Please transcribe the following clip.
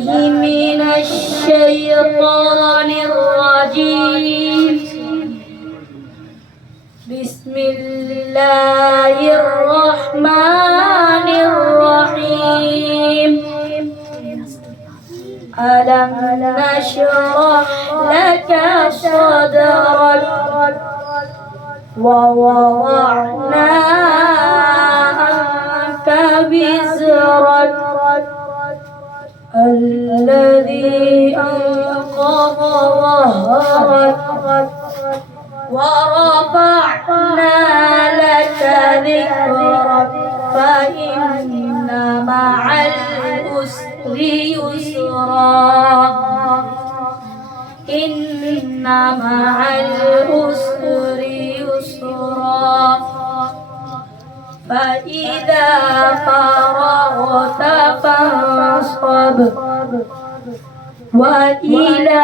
من الشيطان الرجيم. بسم الله الرحمن الرحيم. ألم نشرح لك صدرك ووضعنا عنك وزرك الذي أنقض ظهرك ورفعنا لك ذكرك فإن مع العسر يسرا إن مع العسر يسرا فإذا فرغت فانصب وإلى